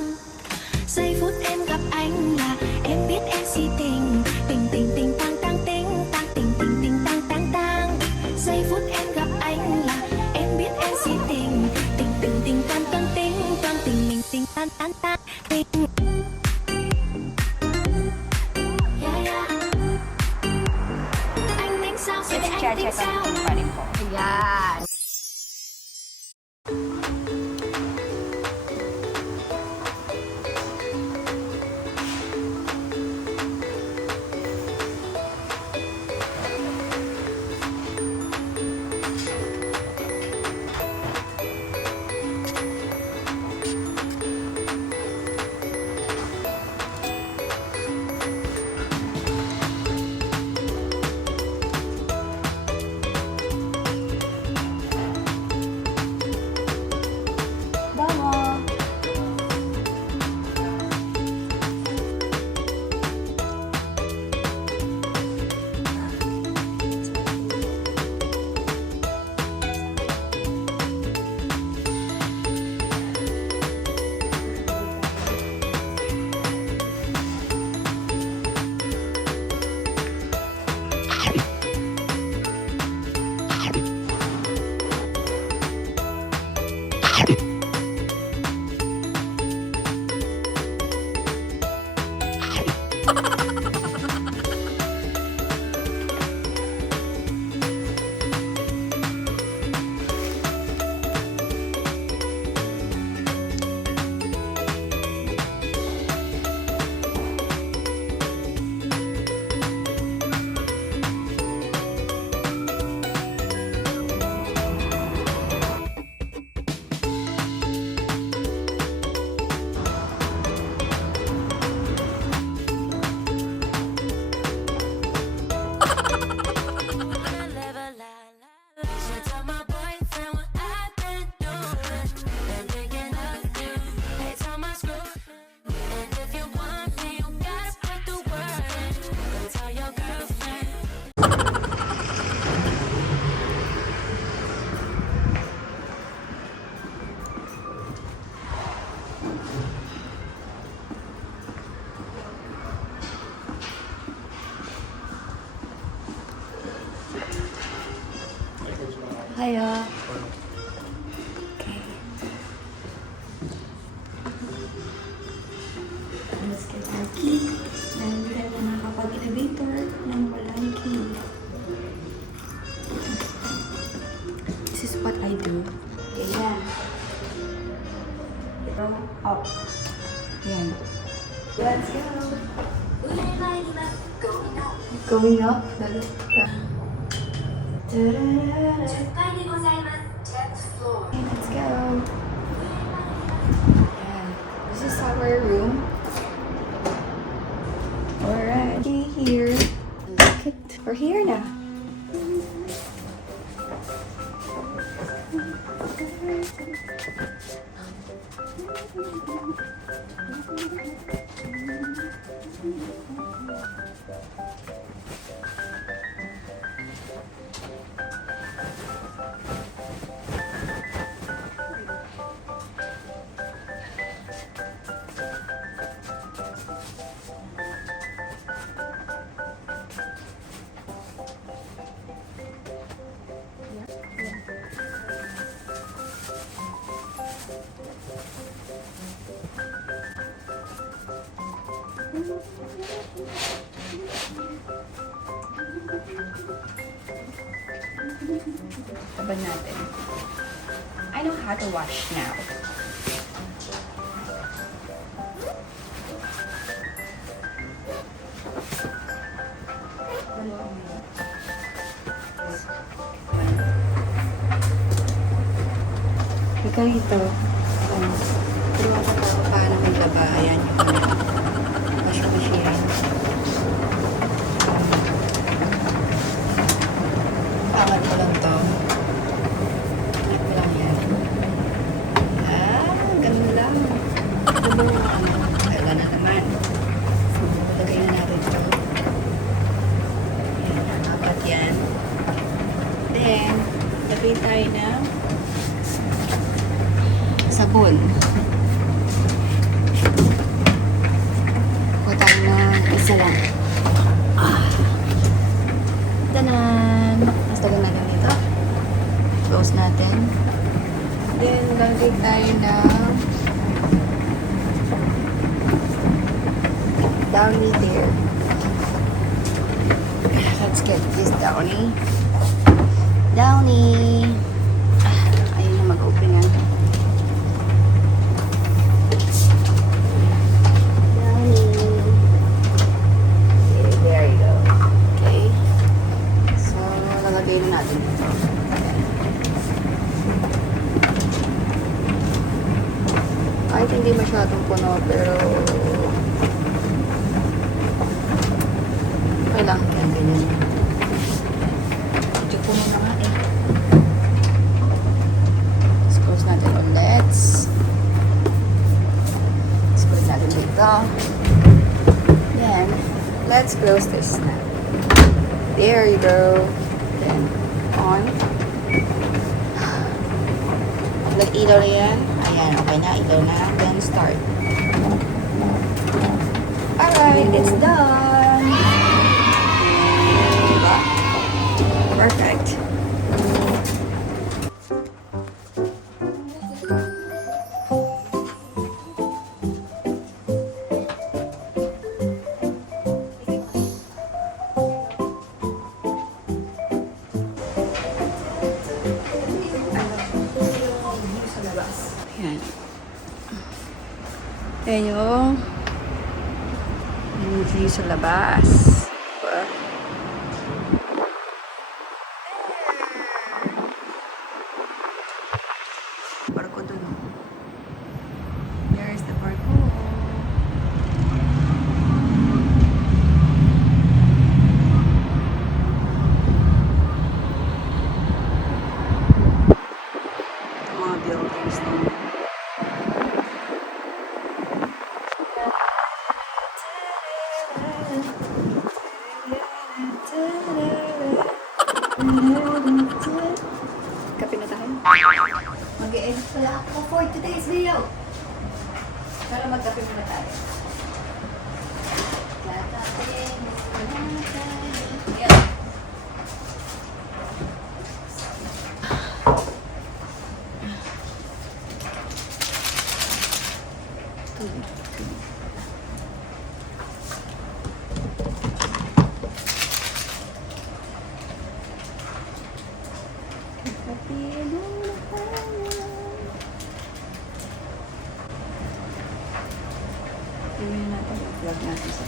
nam. Giây phút em gặp anh là em biết em si tình. Tình tình tình tang tang tình tang tình tình tình tang tang tang. Giây phút em gặp anh là em biết em si tình. Tình tình tình tang tang tình tang tình mình tình tang tang tang tình. Anh tính sao sẽ để anh tính sao? Pa rin po. Ayan. Hiya. Okay. Let's get our key. Then we can na nakapag-elevator nang walang key. This is what I do. Ayan. Ito, up. Ayan. Let's go. Going up? Let's go. Yeah, this is our room. Alright, here. Look it. We're here now. Taban natin. I know how to wash now. Ika ito. Pero ako paano maglaba. Ayan yung wash machine. Pangat ko lang to. Pangat ko lang yan. Ganun lang. Ito mo wala na naman. Lagay na natin ito. Ayan, apat yan. Then, lagay tayo ng sabon. Magkakalik tayo ng Downy there. Let's get this Downy. Downy. Ayun na mag-open yan. Downy. Okay, there you go. Okay. So, lalagay na natin ito. Kahit hindi masyadong puno, pero okay lang. Yan, ganyan. Medyo puno na nga eh. Let's close natin ulit. Let's close natin dito. Then, let's close this na. There you go. Then, on. Nag-ilaw na yan. Ayan, okay na. Ilaw na. Then, start. Alright, it's done. Diba? Perfect. Ayan. Ayan yung view sa labas. Diba? Barko dun. There's the barko. Mga buildings doon. Kape na tayo. Mag-e-edit pala ako for today's video. Pero magkape muna tayo. Yeah. Tingnan natin yung vlog natin sa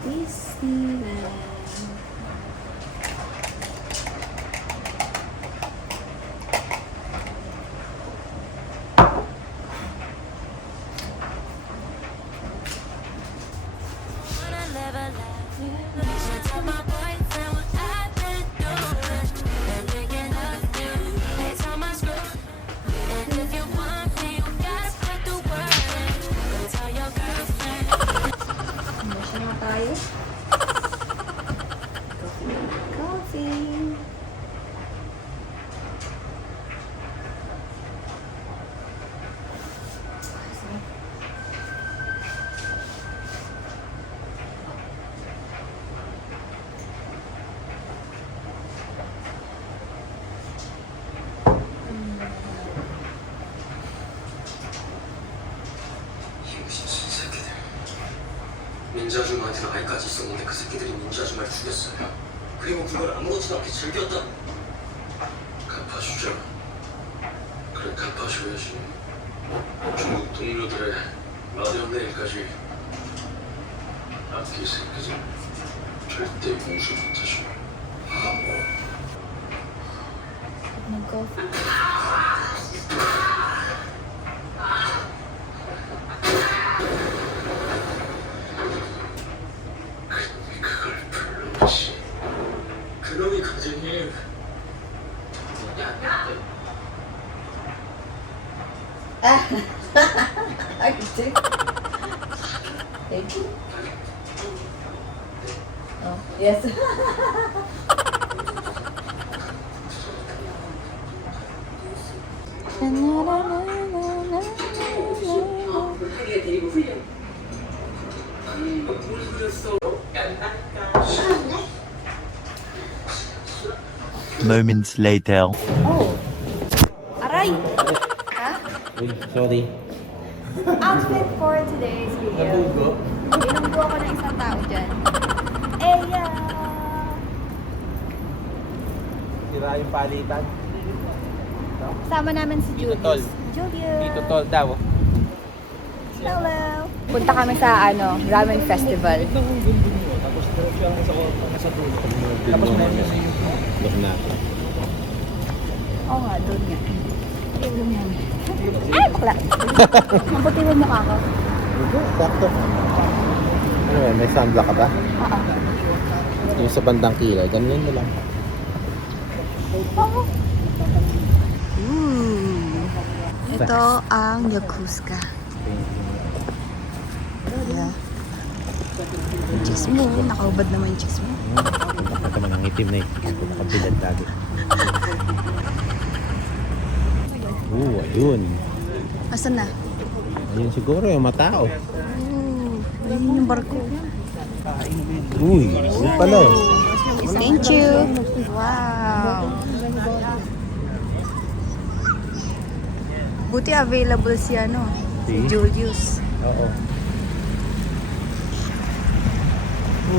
Disneyland. Ano tayo? Coffee. 민지 아줌마한테는 아이까지 있었는데 그 새끼들이 민지 아줌마를 죽였어요. 그리고 그걸 아무렇지도 않게 즐겼다. 갚아주죠. 그래 갚아줘야지. 중국 동료들의 마지막 내일까지 아끼 새끼들 절대 용서 못하죠. 그걸 불러오지. 그놈이 가정이 Are you sick? Thank you. Oh, yes. Moments later. Oh. Aray! Ay! Ha? Uy, sorry. Outfit for today's video. Binunggo ako ng isang tao dyan. Eya! Sira yung palitan. Kasama namin si Dito, Tol. Julius. Julius! Dito tol daw. Hello! Punta kami sa ramen festival. Tapos diretso lang sa dulo. Tapos meron sa YouTube. Look na. Oo nga, doon nga. Ay, bakla! Mabuti mo mukha ko. Sakto. Ano yan, may sunblock ka ba? Oo. Yung sa bandang kilay, ganyan mo lang. Oo. Ito ang Yokosuka. Yeah. Chicks mo, nakaubad naman yung chicks mo. Punta ka naman ang itim na eh. Nakabilad lagi. Ayun. Asan na? Ayun siguro yung matao. Ayun yung barko. Yun pala eh. Thank you. Wow. Buti available si si Si? Julius. Oo.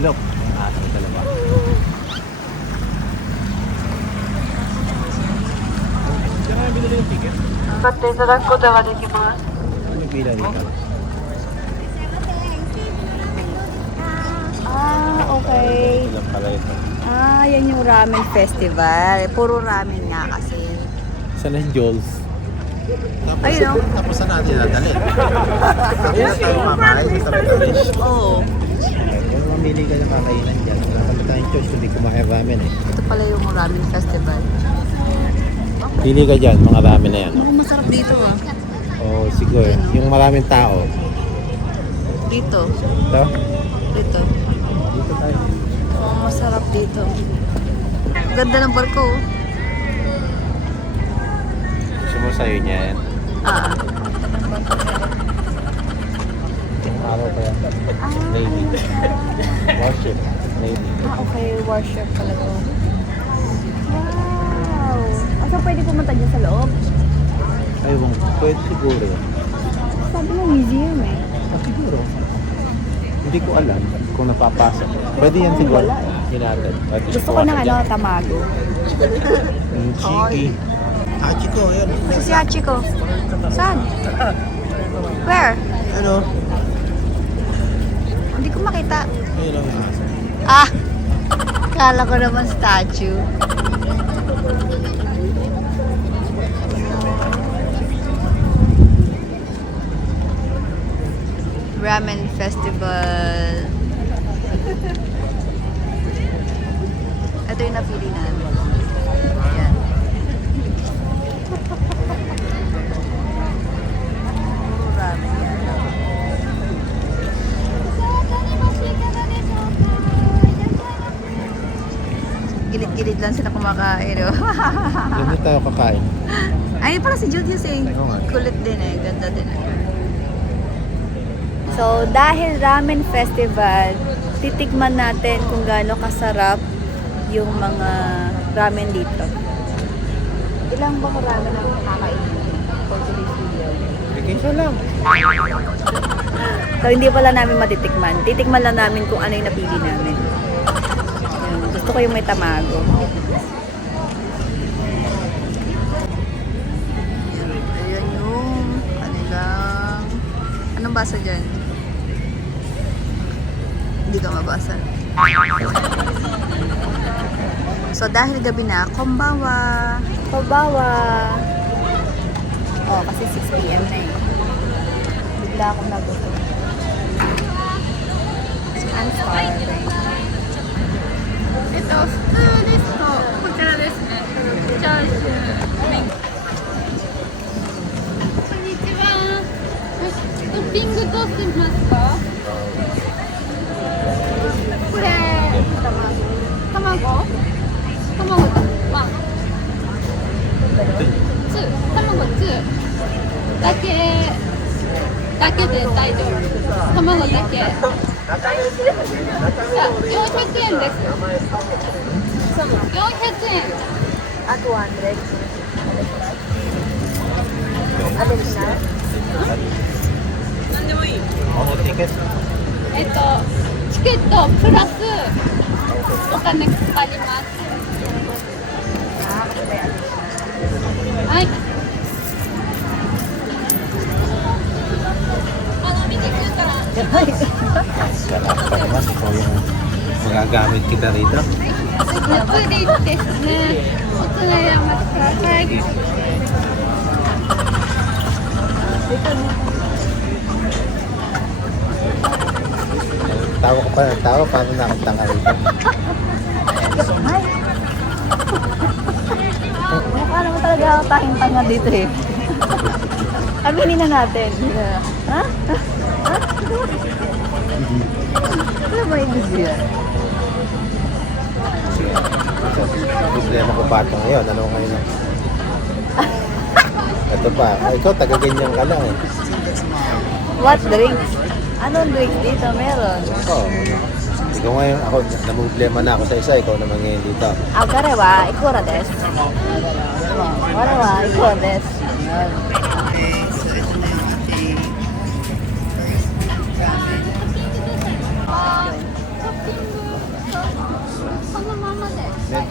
Look. Asal talaga. Diyan nga binili yung ticket. Ano pila dito? Okay. Ilang pala ito. Yan yung ramen festival. Puro ramen nga kasi. Saan ang Joel's? Ayun, oh. Tapos saan natin dadalhin? Ayun na tayo mamahay sa Saratoris. Oo. Kung mamili ka ng kakainan dyan, wala kami tayong choice kundi kumain ramen eh. Ito pala yung ramen festival. Pili ka dyan, mga ramen na yan. Masarap dito Oh, siguro. Yung maraming tao. Dito. Ito? Dito. Dito tayo. Masarap dito. Ganda ng barko. Gusto mo sa'yo niyan? Yung araw pa yan. Navy. Warship. Navy. Okay. Worship pala to. Wow! Asa pwede pumunta dyan sa loob? Ayun, pwede siguro. Sabi mo museum eh. Siguro. Hindi ko alam kung napapasok. Pwede yan siguro. Wala eh. Hinatid. Gusto ko ng tamago. Chiki. Hachiko, ayun. Si Hachiko. Saan? Where? Ano? Hindi ko makita. Ayun lang yung aso. Kala ko naman statue. Ramen Festival. Ito yung napili namin. Ayan. Puro ramen yan. Gilid-gilid lang sila kumakain. Oh. Hindi tayo kakain. Ay, pala si Julius eh. Oo nga. Kulit din eh. Ganda din eh. So, dahil Ramen Festival, titikman natin kung gaano kasarap yung mga ramen dito. Ilang bang ramen ang nakakain for today's video? Vacation lang. So, hindi pala namin matitikman. Titikman lang namin kung ano yung napili namin. Yun. Gusto ko yung may tamago. Ayan yung kanilang... Anong basa dyan? Hindi ka mabasa. So, dahil gabi na, kombawa. Kombawa. Oh, kasi 6 p.m. na eh. Bigla akong nagutom. I'm starving. 普通ですとこちらですね。チャーシュー、麺。こんにちは。トッピングどうしますか？これ卵？卵は卵2だけで大丈夫。卵だけ。じゃあ400円です。400円。200. Additional? ticket. チケットプラスお金かかります。 Ah, kasi may additional. はい。見てくれたら Salamat pa naman. Ikaw yung magagamit kita rito. プリンですね。おつなやまください。 Tawa ka pa ng tawa. Paano nakatanga rito? Ay! Mukha naman talaga ako tayong tanga dito eh. Aminin na natin. Ha? Ha? Ano ba yung gusto yan? Problema ko pa ito ngayon. Ano ngayon? Ito pa. Ikaw, taga-ganyan ka lang eh. What drinks? Anong drinks dito meron? Ikaw. Ikaw ngayon, ako, namumblema na ako sa isa. Ikaw naman ngayon dito. Ah, kare wa, ikura des. Kare wa, ikura des. Yan. そのままで。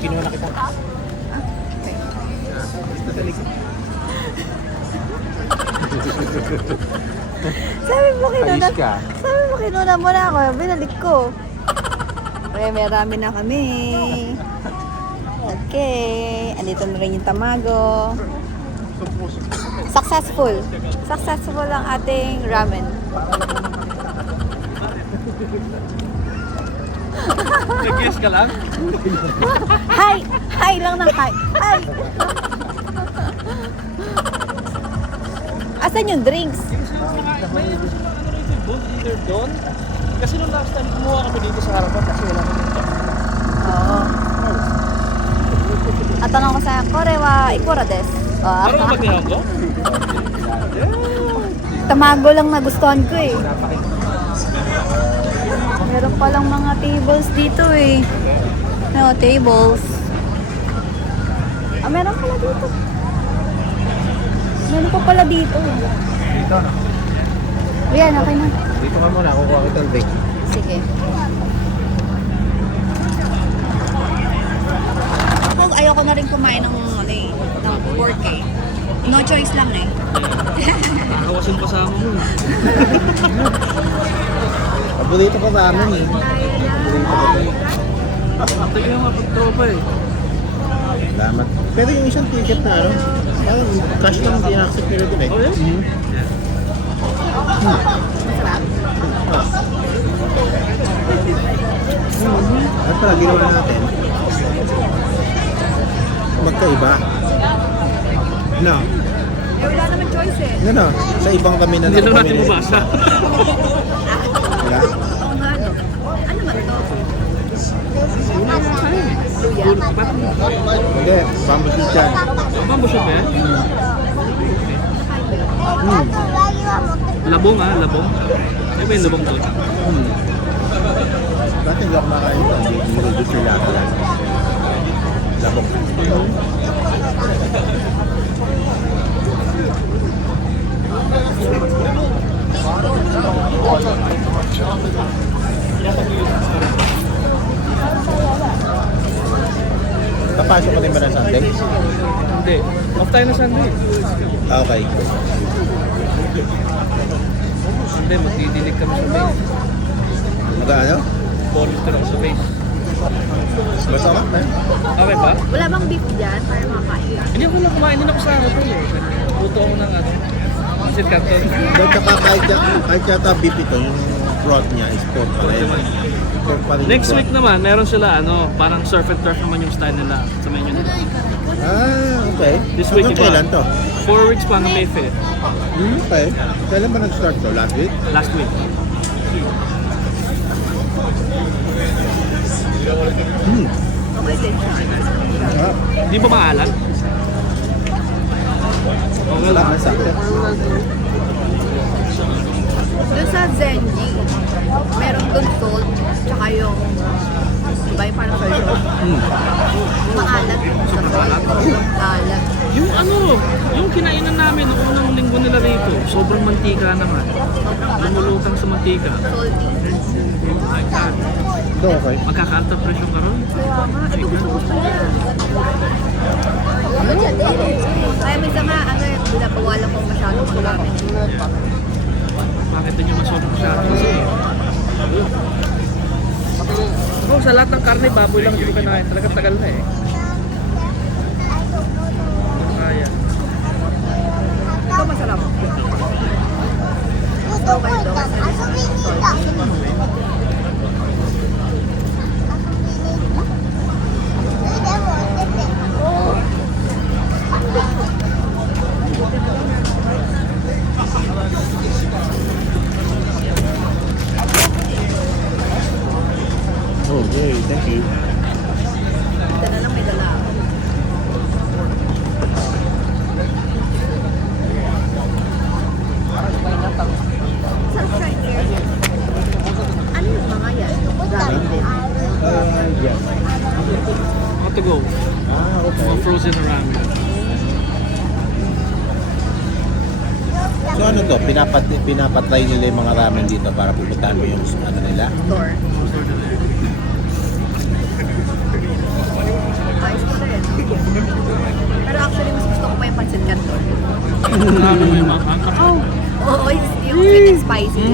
Kinuha na kita. Nadali ka. Sabi mo kinuna, Ayos ka. sabi mo kinuna mo na ako, binalik ko. Okay, may ramen na kami. Okay, andito na rin yung tamago. Successful. Successful ang ating ramen. Nag-guess ka lang? Hi! Hi lang ng hi! Hi! Asan yung drinks? Either doon. Kasi nung last time kumuha kami dito sa harapan kasi wala kami dito. Oo. At tanong ko sa kore wa ikura des. Ano ba tinawag ko? Tamago lang nagustuhan ko eh. Meron palang mga tables dito eh. No, tables. Ah, meron pala dito. Meron pa pala dito. Dito na. Ayan, okay na. Dito ka muna, kukuha kita ng break. Sige. Ako, ayoko na rin kumain ng, ng pork eh. No choice lang eh. Nakawasin pa sa ako mo. Paborito ko ramen eh. Ito yung mga pagtropa eh. Salamat. Pero yung isang ticket na ano, parang cash lang hindi na-accept nila din eh. Oh, yeah? At pala, ginawa natin. Magkaiba. No. Eh, wala naman choice eh. Ano? Sa ibang kami na Hindi lang natin mabasa. Wala. Ano ba ito? Luya? Hindi, bamboo shoot yan. Bamboo shoot ba yan? Labong labong. Ano ba yung labong doon? Dati hindi ako makain ito. Hindi gusto nila ako lang. Labok. Papasok ka din ba ng Sunday? Hindi. Off tayo na Sunday. Okay. Sunday, magdidilig kami sa base. Magkano? Volunteer ako sa base. Masarap na. Okay ba? Wala bang beef dyan para makain ka? Hindi ako lang kumain din ako sa hotel eh. Puto ako ng Visit Canton. Doon tsaka kahit yata beef ito, yung broth niya is pork pa rin. Pork pa rin. Next week naman, meron sila parang surf and turf naman yung style nila sa menu nila. Ah, okay. This week, Hanggang kailan to? 4 weeks pa hanggang May 5th. Okay. Kailan ba nag-start to? Last week? Last week. Okay din siya. Ah, Hindi ba maalat? Okay lang. wala. Sakto. Doon sa Zenji, meron doon salt, tsaka yung, diba yung parang version? Maalat yung sa salt. Alat. Yung yung kinainan namin noong unang linggo nila rito, sobrang mantika naman. Lumulutang sa mantika. Salty. Oh my God. Ito, okay. Magkaka-alta presyo ka ron. Ito gusto niya. Ano siya din? Kaya minsan nga, pinapawala ko masyadong marami. Bakit nyo masarap masyado kasi? Oh, sa lahat ng karne, baboy lang hindi ko kinain. Talagang tagal na eh. Kaya. Ito masarap. Okay, Okay, thank you. Ito na lang may dala ako. Sarap siya here. Ano yung mga yan? Ramen din. Yes. Mga to go. Okay. Mga frozen na ramen. So ano to? Pinapatry nila yung mga ramen dito para pupuntahan mo yung ano nila? Store. Ayos ko rin. Pero actually, mas gusto ko pa yung pancit canton. Grabe mo yung mga kakaw. Oo, yung sweet and spicy.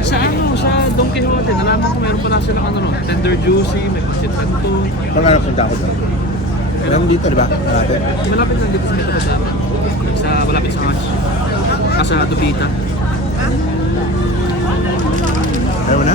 Sa sa Don Quixote, nalaman ko meron pala silang ano ron. Tender juicy, may pancit canton. Pangarap punta ako doon. Alam dito, di ba? Malapit. Malapit lang dito sa Metro Dama. Malapit sa Hatch. Sa Dubita. Ayaw mo na?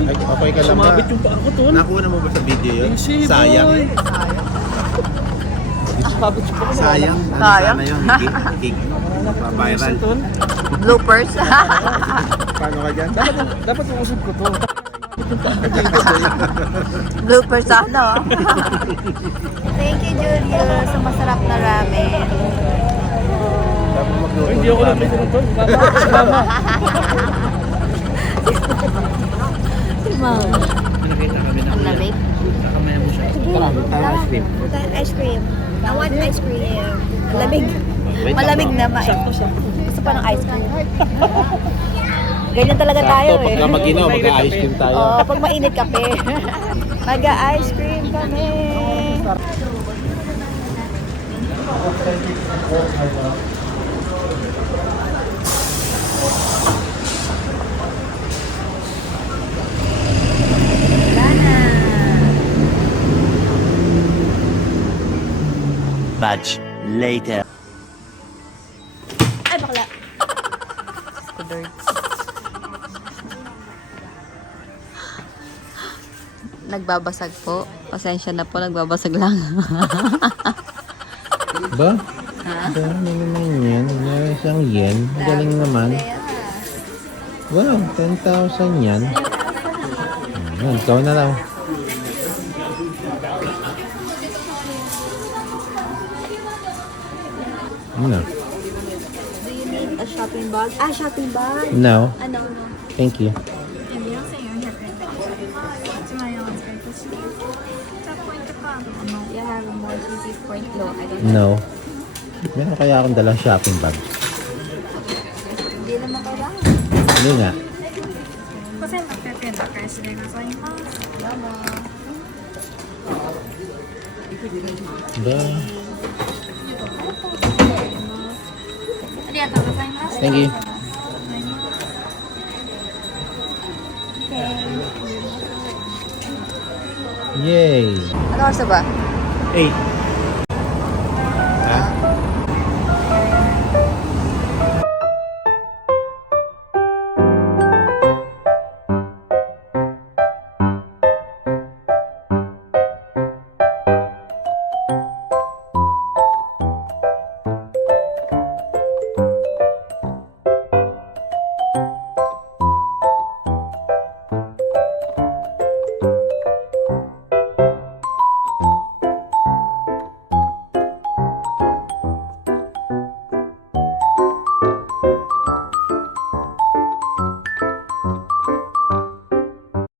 Ay, okay ka lang ba? Sumabit yung paa ko, tol. Nakuha mo ba sa video yun? Easy, Sayang. boy. Sumabit yung paa ko. Sayang. Ano Sayang. sana yun? Gig. Viral. Tol. Bloopers. Paano ka dyan? Dapat uusap ko to. Bloopers ano. Thank you, Julio, sa masarap na ramen. Hindi ako lang pwede tol. Mama. Si Mama. Nakita kami na. Ang lamig. Nakamaya mo siya. Ice cream. Ice cream. I want ice cream. Malamig. Malamig na ma. Gusto pa ng ice cream. Ganyan talaga tayo eh. Pagka mag-inaw, mag-ice cream tayo. Oo, pag mainit kape. Mag-ice cream kami. Wala na. Much later. Ay, bakla. Skudert. Nagbabasag po. Pasensya na po, nagbabasag lang. Ba? Dami naman yan. Meron siyang yen. Galing naman. Wow, 10,000 yan. Ayan, ikaw na lang. Ano? Do you need a shopping bag? Ah, shopping bag. No, Ano? thank you. You have a more cheesy point. No, I don't. No. Meron kaya akong dalang shopping bag. Hindi naman kailangan. Hindi nga. Ba? Thank you. Yay! Ano oras na ba? 8.